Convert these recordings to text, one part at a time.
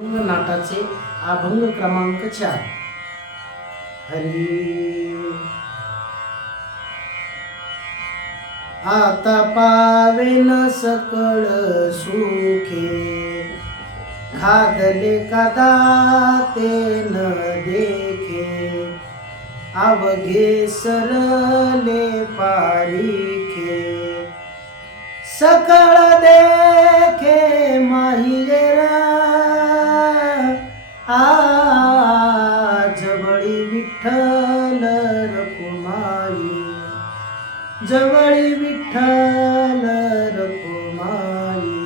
अभंग नाटाचे अभंग क्रमांक चार. हरी. आता पावेन सकळ सुखे. खादले कदा ते न देखे. अवघे सरले पारिखे. सकळ दे काळी विठ्ठल रकुमाई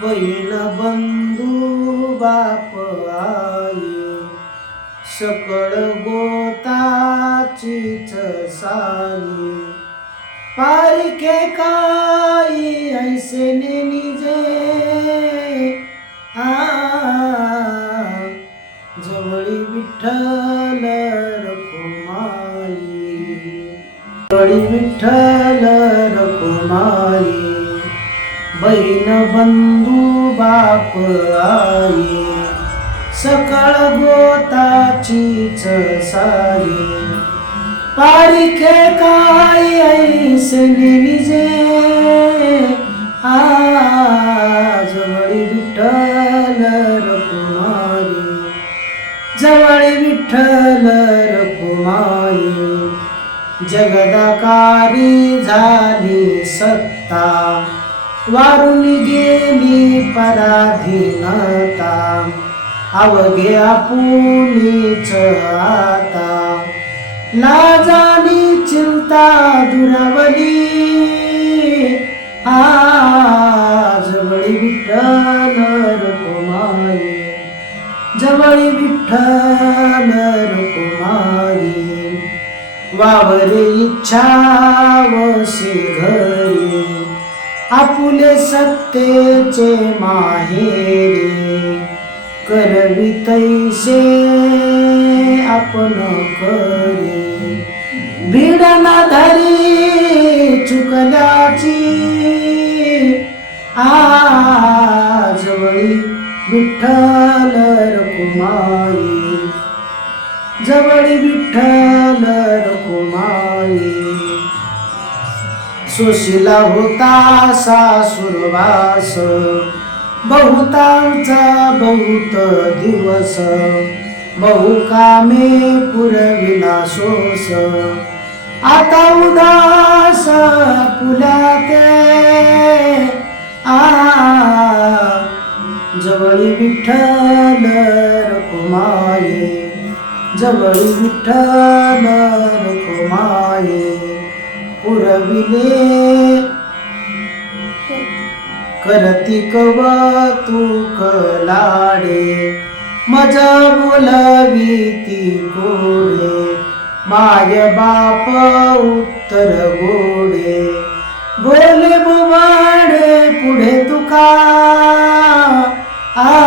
बैल बंधू बाप आई सकळ गोताचीच साई पारखे काई ऐसे ने निजे आ जवळी विठ्ठल जवळी विठ्ठल रखुमाई बहीण बंधू बाप आई सकळ गोताचीच सारी पारिखे काय ऐसे निजे जवळी विठ्ठल रकुमारी जवळी विठ्ठल रकुमाई जगदाकारी झाली सत्ता. वारून गेली पराधीनता. अवघे आपुनीच आता. लाजानी चिंता दुरावली. आज जवळी विठ्ठल रकुमाई जवळी विठ्ठल वावरे इच्छा वसे घरी. आपुले सत्तेचे माहेरी. करवी तैसे आपण करी. भिडना धरी चुकल्याची. आजवळी विठ्ठल कुमारी. जवळी विठ्ठल रकुमाई सुशिला होता सासुरवास बहुतांचा बहुत दिवस. बहु कामे पुरविला सोस आता उदास पुलाते. ते आ जवळी विठ्ठल रकुमाई जवळी विठ्ठल रकुमाई पुरविले. करती कव तू कलाडे मजा बोलावी ती गोडे माय बाप उत्तर गोडे. बोले बुवाडे पुढे तुका. आ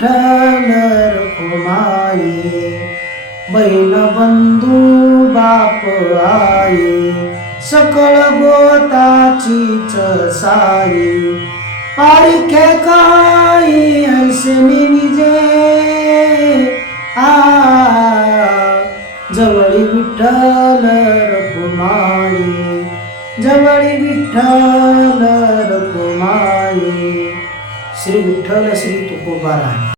विठ्ठल रकुमाई बहीण बंधू बाप आई सकळ गोताचीच साई पारिखे काही ऐसे निजे आ जवळी विठ्ठल रकुमाई जवळी विठ्ठल रकुमाई श्री विठ्ठल श्री तुकोबाराय.